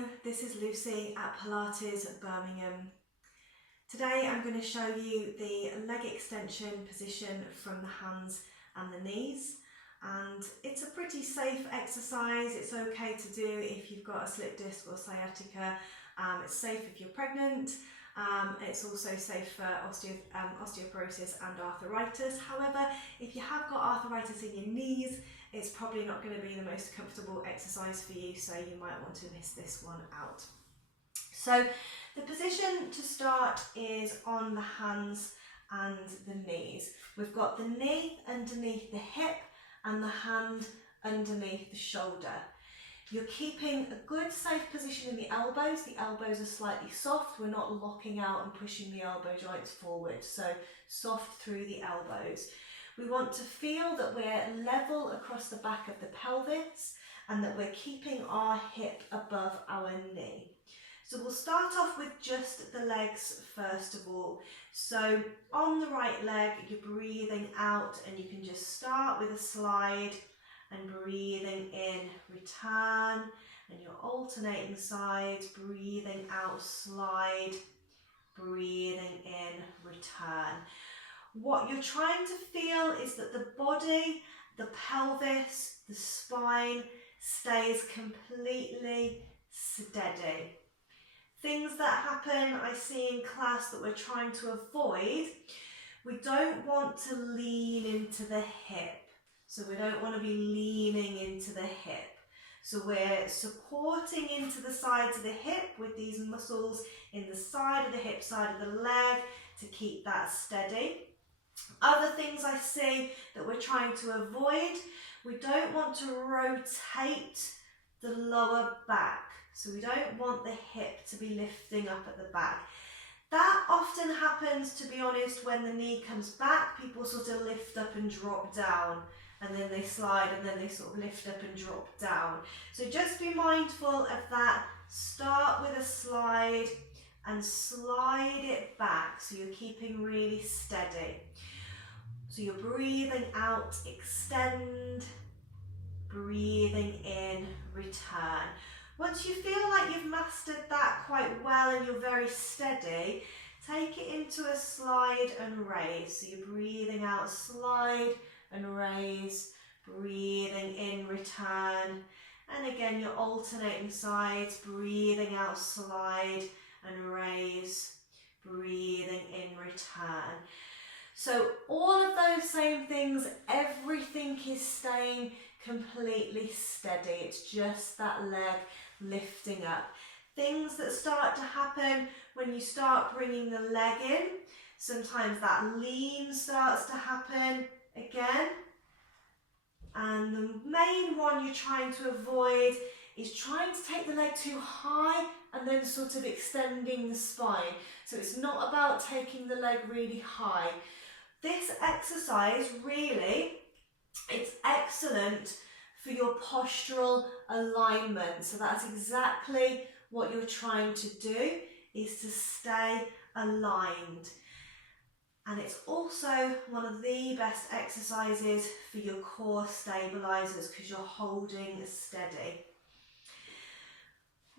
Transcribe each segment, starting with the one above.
Hello, this is Lucy at Pilates Birmingham. Today I'm going to show you the leg extension position from the hands and the knees, and it's a pretty safe exercise. It's okay to do if you've got a slip disc or sciatica. It's safe if you're pregnant. It's also safe for osteoporosis and arthritis. However, if you have got arthritis in your knees, it's probably not going to be the most comfortable exercise for you, so you might want to miss this one out. So the position to start is on the hands and the knees. We've got the knee underneath the hip and the hand underneath the shoulder. You're keeping a good safe position in the elbows. The elbows are slightly soft. We're not locking out and pushing the elbow joints forward, so soft through the elbows. We want to feel that we're level across the back of the pelvis and that we're keeping our hip above our knee. So we'll start off with just the legs first of all. So on the right leg, you're breathing out and you can just start with a slide and breathing in, return, and you're alternating sides, breathing out, slide, breathing in, return. What you're trying to feel is that the body, the pelvis, the spine stays completely steady. Things that happen, I see in class, that we're trying to avoid, we don't want to lean into the hip. So we don't want to be leaning into the hip. So we're supporting into the sides of the hip with these muscles in the side of the hip, side of the leg, to keep that steady. Other things I see that we're trying to avoid, we don't want to rotate the lower back. So we don't want the hip to be lifting up at the back. That often happens, to be honest, when the knee comes back. People sort of lift up and drop down, and then they slide, and then they sort of lift up and drop down. So just be mindful of that. Start with a slide and slide it back so you're keeping really steady. So you're breathing out, extend, breathing in, return. Once you feel like you've mastered that quite well and you're very steady, take it into a slide and raise. So you're breathing out, slide and raise, breathing in, return. And again, you're alternating sides, breathing out, slide and raise, breathing in, return. So all of those same things, everything is staying completely steady. It's just that leg lifting up. Things that start to happen when you start bringing the leg in, sometimes that lean starts to happen again. And the main one you're trying to avoid is trying to take the leg too high and then sort of extending the spine. So it's not about taking the leg really high. This exercise, really, it's excellent for your postural alignment. So that's exactly what you're trying to do, is to stay aligned. And it's also one of the best exercises for your core stabilizers because you're holding steady.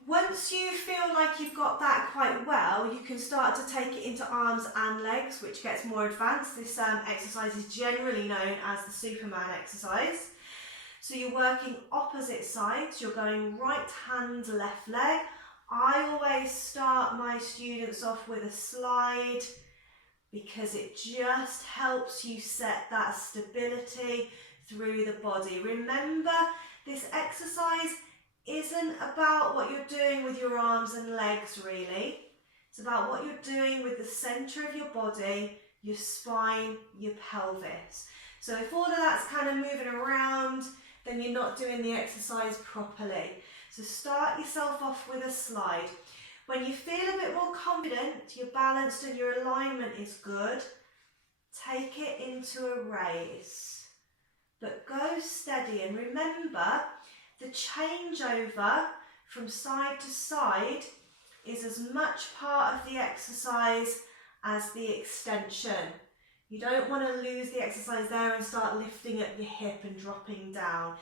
Once you feel like you've got that quite well, you can start to take it into arms and legs, which gets more advanced. This exercise is generally known as the Superman exercise. So you're working opposite sides. You're going right hand, left leg. I always start my students off with a slide because it just helps you set that stability through the body. Remember, this exercise isn't about what you're doing with your arms and legs, really. It's about what you're doing with the centre of your body, your spine, your pelvis. So if all of that's kind of moving around, then you're not doing the exercise properly. So start yourself off with a slide. When you feel a bit more confident, you're balanced and your alignment is good, take it into a raise. But go steady, and remember, the changeover from side to side is as much part of the exercise as the extension. You don't want to lose the exercise there and start lifting at your hip and dropping down.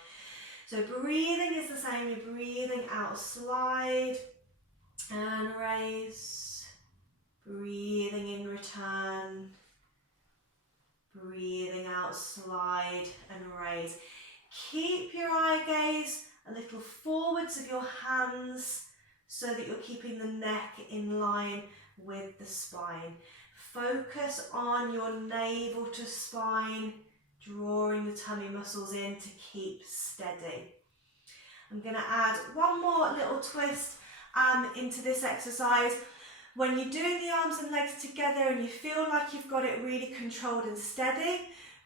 So breathing is the same, you're breathing out, slide and raise, breathing in, return, breathing out, slide and raise. Keep your eye gaze a little forwards of your hands so that you're keeping the neck in line with the spine. Focus on your navel to spine, drawing the tummy muscles in to keep steady. I'm going to add one more little twist into this exercise. When you're doing the arms and legs together and you feel like you've got it really controlled and steady,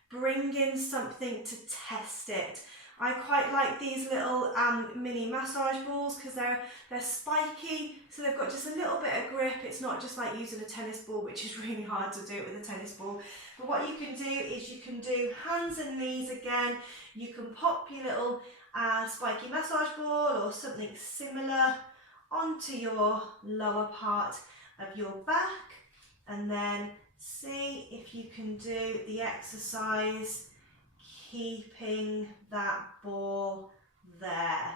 bring in something to test it. I quite like these little mini massage balls because they're spiky, so they've got just a little bit of grip. It's not just like using a tennis ball, which is really hard to do it with a tennis ball. But what you can do is you can do hands and knees again. You can pop your little spiky massage ball or something similar onto your lower part of your back, and then see if you can do the exercise keeping that ball there.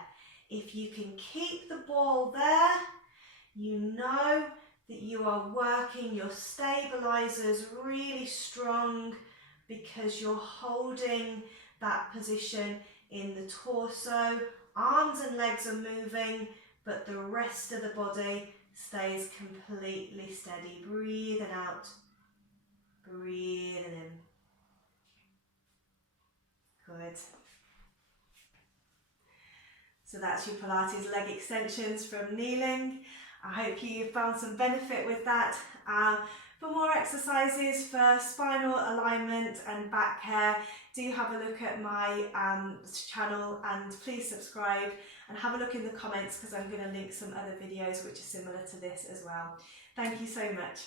If you can keep the ball there, you know that you are working your stabilizers really strong because you're holding that position in the torso. Arms and legs are moving, but the rest of the body stays completely steady. Breathing out, breathing in. Good. So that's your Pilates leg extensions from kneeling. I hope you found some benefit with that. For more exercises for spinal alignment and back care, do have a look at my channel and please subscribe and have a look in the comments because I'm going to link some other videos which are similar to this as well. Thank you so much.